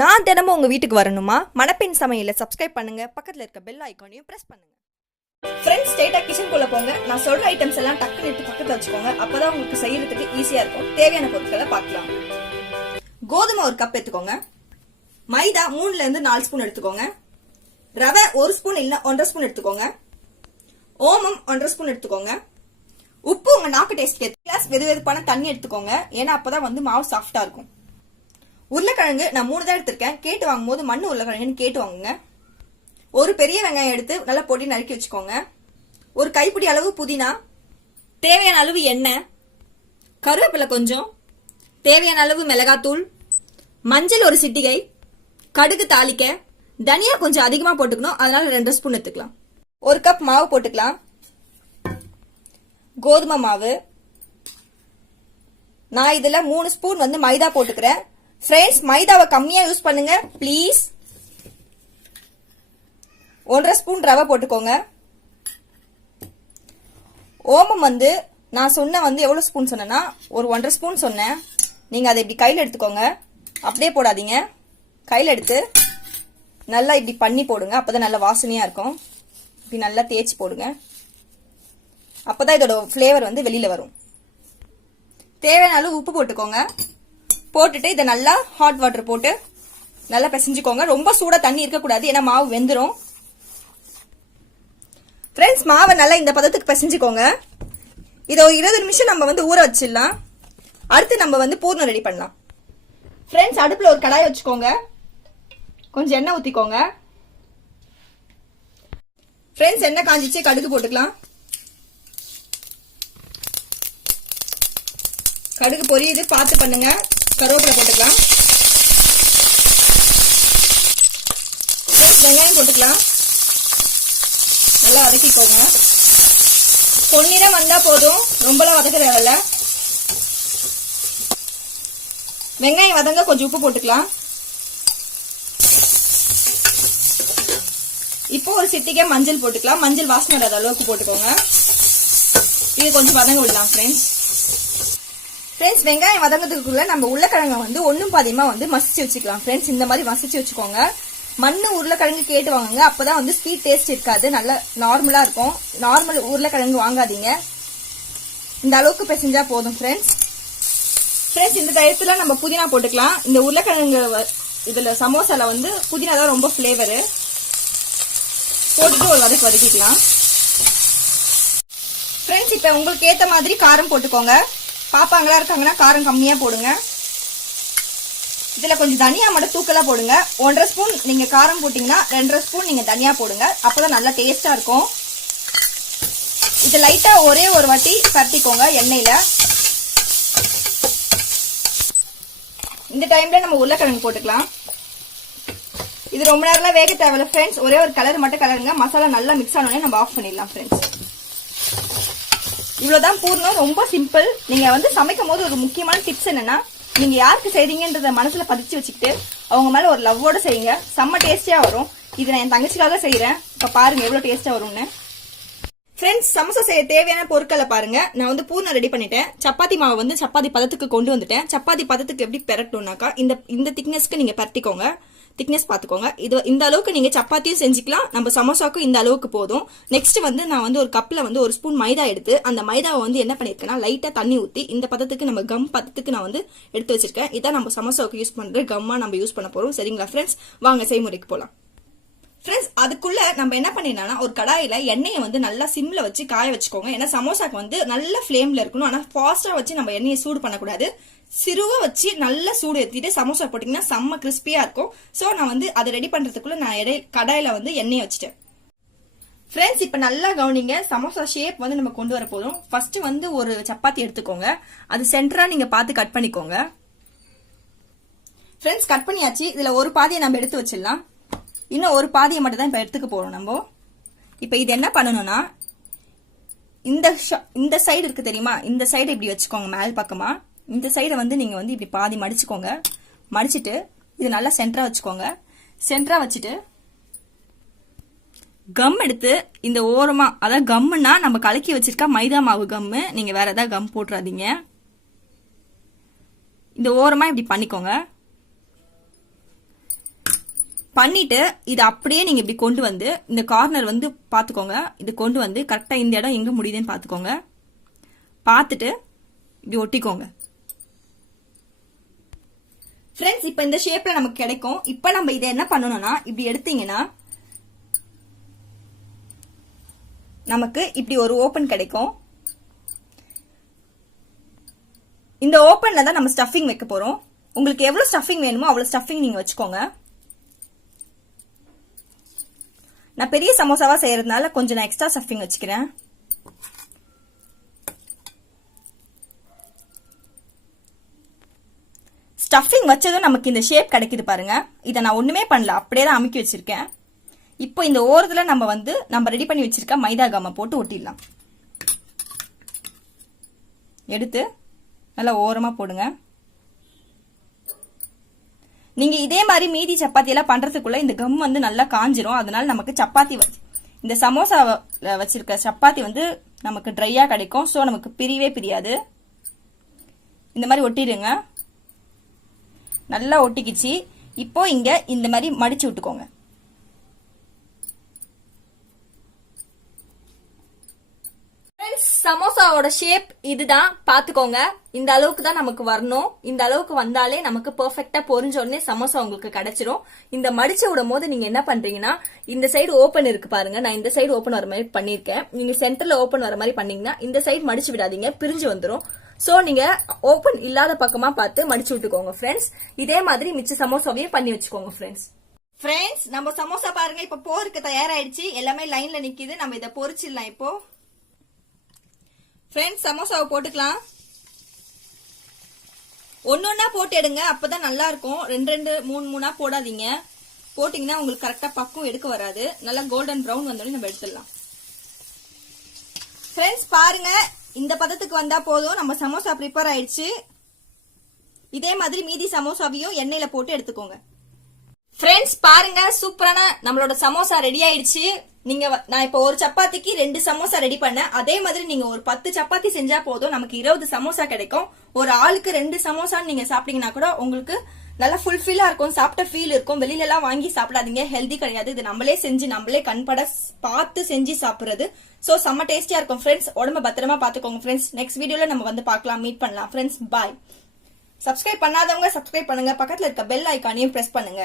நான் தினமும் உங்கள் வீட்டுக்கு வரணுமா? மணப்பெண் சமையலை சப்ஸ்கிரைப் பண்ணுங்க, பக்கத்தில் இருக்க பெல் ஐக்கானையும் ப்ரெஸ் பண்ணுங்க. ஃப்ரெண்ட்ஸ், ஸ்ட்ரெயிட்டாக கிச்சனுக்குள்ள போங்க. நான் சொல்ற ஐட்டம்ஸ் எல்லாம் டக்குன்னு எடுத்து பக்கத்தில் வச்சுக்கோங்க. அப்பதான் உங்களுக்கு செய்யறதுக்கு ஈஸியா இருக்கும். தேவையான பொருட்களை பார்க்கலாம். கோதுமை 1 கப் எடுத்துக்கோங்க. மைதா 3ல இருந்து 4 ஸ்பூன் எடுத்துக்கோங்க. ரவை 1 ஸ்பூன் இல்ல 1.5 ஸ்பூன் எடுத்துக்கோங்க. ஓமம் 1.5 ஸ்பூன் எடுத்துக்கோங்க. உப்பு உங்க நாக்கு டேஸ்ட் ஏற்ற கிளாஸ் வெதுவெதுப்பான தண்ணி எடுத்துக்கோங்க. ஏன்னா அப்பதான் மாவு சாஃப்டா இருக்கும். உருளைக்கிழங்கு நான் 3 தான் எடுத்திருக்கேன். கேட்டு வாங்கும் போது மண்ணு உருளைக்கிழங்குன்னு கேட்டு வாங்குங்க. ஒரு பெரிய வெங்காயம் எடுத்து நல்லா பொடி நறுக்கி வச்சுக்கோங்க. ஒரு கைப்பிடி அளவு புதினா, தேவையான அளவு எண்ணெய், கருவேப்பிலை கொஞ்சம், தேவையான அளவு மிளகாத்தூள், மஞ்சள் 1 சிட்டிகை, கடுகு தாளிக்க, தனியா கொஞ்சம் அதிகமா போட்டுக்கணும், அதனால 2 ஸ்பூன் எடுத்துக்கலாம். 1 கப் மாவு போட்டுக்கலாம். கோதுமை மாவு நான் இதுல 3 ஸ்பூன் மைதா போட்டுக்கிறேன். ஃப்ரெண்ட்ஸ், மைதாவை கம்மியா யூஸ் பண்ணுங்க ப்ளீஸ். 1.5 ஸ்பூன் ரவை போட்டுக்கோங்க. ஓமம் நான் சொன்ன எவ்வளவு ஸ்பூன் சொன்னேன்னா ஒரு 1.5 ஸ்பூன் சொன்னேன். நீங்க அதை இப்படி கையில எடுத்துக்கோங்க, அப்படியே போடாதீங்க. கையில எடுத்து நல்லா இப்படி பண்ணி போடுங்க, அப்பதான் நல்ல வாசனையா இருக்கும். இப்படி நல்லா தேய்ச்சி போடுங்க, அப்பதான் இதோட ஃபிளேவர் வெளியில வரும். தேவையான அளவு உப்பு போட்டுக்கோங்க. போட்டுட்டு இதை நல்லா ஹாட் வாட்டர் போட்டு நல்லா பிசைஞ்சுக்கோங்க. ரொம்ப சூடா தண்ணி இருக்கக்கூடாது, ஏன்னா மாவு வெந்துடும். ஃப்ரெண்ட்ஸ், மாவை நல்லா இந்த பதத்துக்கு பிசைஞ்சுக்கோங்க. இதை ஒரு 20 நிமிஷம் நம்ம ஊற வச்சிடலாம். அடுத்து நம்ம பூர்ணம் ரெடி பண்ணலாம். ஃப்ரெண்ட்ஸ், அடுப்புல ஒரு கடாய் வச்சுக்கோங்க. கொஞ்சம் எண்ணெய் ஊத்திக்கோங்க. ஃப்ரெண்ட்ஸ், எண்ணெய் காஞ்சிச்சு, கடுகு போட்டுக்கலாம். கடுகு பொரியுது, பார்த்து பண்ணுங்க. கருவேப்பிலை போட்டுக்கலாம். வெங்காயம் போட்டுக்கலாம். நல்லா வதக்கிக்கோங்க. பொன்னிறம் வந்தா போதும், ரொம்பலாம் வதக்க தேவையில்ல. வெங்காயம் வதங்க கொஞ்சம் உப்பு போட்டுக்கலாம். இப்போ ஒரு சிட்டிகை மஞ்சள் போட்டுக்கலாம். மஞ்சள் வாசனை வராத அளவுக்கு போட்டுக்கோங்க. இது கொஞ்சம் வதங்க விடலாம். ஃப்ரெண்ட்ஸ், வெங்காயம் வதங்கிறதுக்குள்ள நம்ம உருளைக்கிழங்கு ஒன்னும் பாதியமா மசிச்சு வச்சுக்கலாம். ஃப்ரெண்ட்ஸ், இந்த மாதிரி மசிச்சு வச்சுக்கோங்க. மண்ணு உருளைக்கிழங்கு கேட்டு வாங்குங்க, அப்பதான் ஸ்வீட் டேஸ்ட் இருக்காது, நல்லா நார்மலா இருக்கும். நார்மல் உருளைக்கிழங்கு வாங்காதீங்க. இந்த அளவுக்கு பிசைஞ்சா போதும். ஃப்ரெண்ட்ஸ், இந்த டயத்துல நம்ம புதினா போட்டுக்கலாம். இந்த உருளைக்கிழங்கு இதுல சமோசால புதினா தான் ரொம்ப ஃபிளேவரு. போட்டுட்டு ஒரு வதக்கிக்கலாம். ஃப்ரெண்ட்ஸ், இப்ப உங்களுக்கு ஏத்த மாதிரி காரம் போட்டுக்கோங்க. பாப்பாங்களா இருக்காங்கன்னா காரம் கம்மியா போடுங்க. இதுல கொஞ்சம் தனியா மட்டும் தூக்கலா போடுங்க. 1.5 ஸ்பூன் நீங்க காரம் போட்டீங்கன்னா 2.5 ஸ்பூன் நீங்க தனியா போடுங்க, அப்பதான் நல்லா டேஸ்டா இருக்கும். இது லைட்டா ஒரே ஒரு வாட்டி பரட்டிக்கோங்க எண்ணெயில. இந்த டைம்ல நம்ம உருளைக்கிழங்கு போட்டுக்கலாம். இது ரொம்ப நேரம்லாம் வேக தேவையில்ல ஃப்ரெண்ட்ஸ். ஒரே ஒரு கலர் மட்டும் கலருங்க. மசாலா நல்லா மிக்ஸ் ஆனோடனே நம்ம ஆஃப் பண்ணிடலாம். ஃப்ரெண்ட்ஸ், இவ்வளவுதான் பூர்ணம். ரொம்ப சிம்பிள். நீங்க சமைக்கும் போது ஒரு முக்கியமான டிப்ஸ் என்னன்னா, நீங்க யாருக்கு செய்றீங்கன்றத மனசுல பதிச்சு வச்சுக்கிட்டு அவங்க மேல ஒரு லவ்வோட செய்யுங்க. செம்ம டேஸ்டியா வரும். இது நான் என் தங்கச்சிக்காக செய்யறேன். இப்ப பாருங்க எவ்வளவு டேஸ்டா வரும்னு. ஃப்ரெண்ட்ஸ், சமோசா செய்ய தேவையான பொருட்களை பாருங்க. நான் பூர்ணம் ரெடி பண்ணிட்டேன். சப்பாத்தி மாவு சப்பாத்தி பதத்துக்கு கொண்டு வந்துட்டேன். சப்பாத்தி பதத்துக்கு எப்படி பெரட்டணும்னாக்கா இந்த திக்னஸ்க்கு நீங்க பரட்டிக்கோங்க. திக்னஸ் பாத்துக்கோங்க. இது இந்த அளவுக்கு நீங்க சப்பாத்தியும் செஞ்சுக்கலாம். நம்ம சமோசாக்கும் இந்த அளவுக்கு போதும். நெக்ஸ்ட் நான் ஒரு கப்ல 1 ஸ்பூன் மைதா எடுத்து அந்த மைதாவை என்ன பண்ணிருக்கேன்னா லைட்டா தண்ணி ஊத்தி இந்த பதத்துக்கு நம்ம கம் பதத்துக்கு நான் எடுத்து வச்சிருக்கேன். இதான் நம்ம சமோசாவுக்கு யூஸ் பண்ற கம்மா நம்ம யூஸ் பண்ண போறோம். சரிங்களா ஃப்ரெண்ட்ஸ், வாங்க செய்முறைக்கு போலாம். ஃப்ரெண்ட்ஸ், அதுக்குள்ள நம்ம என்ன பண்ணிடலாம், ஒரு கடாயில எண்ணெயை நல்லா சிம்ல வச்சு காய வச்சுக்கோங்க. ஏன்னா சமோசாக்கு நல்ல ஃபிளேம்ல இருக்கணும். ஆனா ஃபாஸ்டா வச்சு நம்ம எண்ணெயை சூடு பண்ணக்கூடாது. சிறுவ வச்சு நல்லா சூடு ஏற்றிட்டு சமோசா போட்டீங்கன்னா செம்ம கிறிஸ்பியா இருக்கும். சோ நான் அதை ரெடி பண்றதுக்குள்ள நான் கடாயில எண்ணெயை வச்சுட்டேன். ஃப்ரெண்ட்ஸ், இப்ப நல்லா கவனிங்க. சமோசா ஷேப் நம்ம கொண்டு வர போதும். ஃபர்ஸ்ட் ஒரு சப்பாத்தி எடுத்துக்கோங்க. அது சென்டரா நீங்க பார்த்து கட் பண்ணிக்கோங்க. ஃப்ரெண்ட்ஸ், கட் பண்ணியாச்சு. இதுல ஒரு பாதியை நம்ம எடுத்து வச்சிடலாம். இன்னும் ஒரு பாதியை மட்டும் தான் இப்ப எடுத்துக்க போறோம் நம்ம. இப்ப இது என்ன பண்ணணும்னா, இந்த சைடு இருக்கு தெரியுமா, இந்த சைடு இப்படி வச்சுக்கோங்க. மேல் பக்கமா இந்த சைடை நீங்க இப்படி பாதி மடிச்சுக்கோங்க. மடிச்சிட்டு இது நல்லா சென்டரா வச்சுக்கோங்க. சென்டரா வச்சுட்டு கம் எடுத்து இந்த ஓரமா, அதாவது கம்முன்னா நம்ம கலக்கி வச்சிருக்க மைதா மாவு கம்மு, நீங்க வேற ஏதாவது கம் போட்டுறாதீங்க. இந்த ஓரமா இப்படி பண்ணிக்கோங்க. பண்ணிட்டு இது அப்படியே நீங்க இப்படி கொண்டு வந்து இந்த கார்னர் வந்து பாத்துக்கோங்க. இது கொண்டு வந்து கரெக்டா இந்த இடம் எங்க முடியுதுன்னு பாத்துக்கோங்க. பார்த்துட்டு இப்படி ஒட்டிக்கோங்க. ஃப்ரெண்ட்ஸ், இப்ப இந்த ஷேப்ல நமக்கு கிடைக்கும். இப்ப நம்ம இதை என்ன பண்ணணும்னா, இப்படி எடுத்தீங்கன்னா நமக்கு இப்படி ஒரு ஓபன் கிடைக்கும். இந்த ஓபன்ல தான் நம்ம ஸ்டஃபிங் வைக்க போறோம். உங்களுக்கு எவ்வளவு ஸ்டஃபிங் வேணுமோ அவ்வளவு ஸ்டஃபிங் நீங்க வச்சுக்கோங்க. நான் பெரிய சமோசாவா செய்யறதுனால கொஞ்சம் நான் எக்ஸ்ட்ரா ஸ்டஃபிங் வச்சுக்கிறேன். ஸ்டஃபிங் வச்சதும் நமக்கு இந்த ஷேப் கிடைக்குது பாருங்க. இதை நான் ஒண்ணுமே பண்ணல, அப்படியே தான் அமுக்கி வச்சிருக்கேன். இப்போ இந்த ஓரத்துல நம்ம ரெடி பண்ணி வச்சிருக்க மைதா காம போட்டு ஒட்டிடலாம். எடுத்து நல்லா ஓரமா போடுங்க. நீங்க இதே மாதிரி மீதி சப்பாத்தி எல்லாம் பண்றதுக்குள்ள இந்த கம் வந்து நல்லா காஞ்சிரும். அதனால நமக்கு சப்பாத்தி இந்த சமோசா வச்சிருக்க சப்பாத்தி வந்து நமக்கு ட்ரையா கிடைக்கும். சோ நமக்கு பிரியவே பிரியாது. இந்த மாதிரி ஒட்டிடுங்க. நல்லா ஒட்டிக்கிச்சு. இப்போ இங்க இந்த மாதிரி மடிச்சு விட்டுக்கோங்க. சமோசாவோட ஷேப் இதுதான், பாத்துக்கோங்க. இந்த அளவுக்கு தான் நமக்கு வரணும். இந்த அளவுக்கு வந்தாலே நமக்கு பெர்ஃபெக்ட்டா பொரிஞ்ச உடனே சமோசா உங்களுக்கு கிடைச்சிரும். இந்த மடிச்சு விடும் போது நீங்க என்ன பண்றீங்கன்னா, இந்த சைடு ஓபன் இருக்கு பாருங்க. நான் இந்த சைடு ஓபன் வர மாதிரி பண்ணிருக்கேன். நீங்க சென்டர்ல ஓபன் வர மாதிரி பண்ணீங்கன்னா இந்த சைடு மடிச்சு விடாதீங்க, பிரிஞ்சு வந்துரும். சோ நீங்க ஓபன் இல்லாத பக்கமா பார்த்து மடிச்சு விட்டுக்கோங்க ஃப்ரெண்ட்ஸ். இதே மாதிரி மிச்ச சமோசாவையும் பண்ணி வச்சுக்கோங்க ஃப்ரெண்ட்ஸ். ஃப்ரெண்ட்ஸ், நம்ம சமோசா பாருங்க இப்ப போருக்கு தயாராயிடுச்சு. எல்லாமே லைன்ல நிக்குது. நம்ம இதை பொரிச்சிடலாம் இப்போ. ஃப்ரெண்ட்ஸ், சமோசாவை போட்டுக்கலாம். ஒன்னொன்னா போட்டு எடுங்க, அப்பதான் நல்லா இருக்கும். ரெண்டு மூணா போடாதீங்க. போட்டீங்கன்னா உங்களுக்கு கரெக்டா பக்கம் எடுக்க வராது. நல்லா கோல்டன் ப்ரௌன் வந்தோடனே நம்ம எடுத்துடலாம். ஃப்ரெண்ட்ஸ் பாருங்க, இந்த பதத்துக்கு வந்தா போதும். நம்ம சமோசா ப்ரிப்பேர் ஆயிடுச்சு. இதே மாதிரி மீதி சமோசாவையும் எண்ணெயில போட்டு எடுத்துக்கோங்க. ஃப்ரெண்ட்ஸ் பாருங்க, சூப்பரான நம்மளோட சமோசா ரெடி ஆயிடுச்சு. நான் இப்ப ஒரு சப்பாத்திக்கு 2 சமோசா ரெடி பண்ணேன். அதே மாதிரி நீங்க ஒரு 10 சப்பாத்தி செஞ்சா போதும், நமக்கு 20 சமோசா கிடைக்கும். ஒரு ஆளுக்கு 2 சமோசா நீங்க சாப்பிட்டீங்கன்னா கூட உங்களுக்கு நல்லா ஃபுல்ஃபில்லா இருக்கும், சாப்பிட்ட ஃபீல் இருக்கும். வெளியில எல்லாம் வாங்கி சாப்பிடாதீங்க, ஹெல்தி கிடையாது. இது நம்மளே செஞ்சு நம்மளே கண்பட பார்த்து செஞ்சு சாப்பிடுறது. சோ செம்ம டேஸ்டியா இருக்கும் ஃப்ரெண்ட்ஸ். உடம்ப பத்திரமா பாத்துக்கோங்க ஃப்ரெண்ட்ஸ். நெக்ஸ்ட் வீடியோல நம்ம வந்து பார்க்கலாம், மீட் பண்ணலாம் ஃப்ரெண்ட்ஸ். பாய். சப்ஸ்கிரைப் பண்ணாதவங்க சப்ஸ்கிரைப் பண்ணுங்க. பக்கத்துல இருக்க பெல் ஐகானையும் பிரஸ் பண்ணுங்க.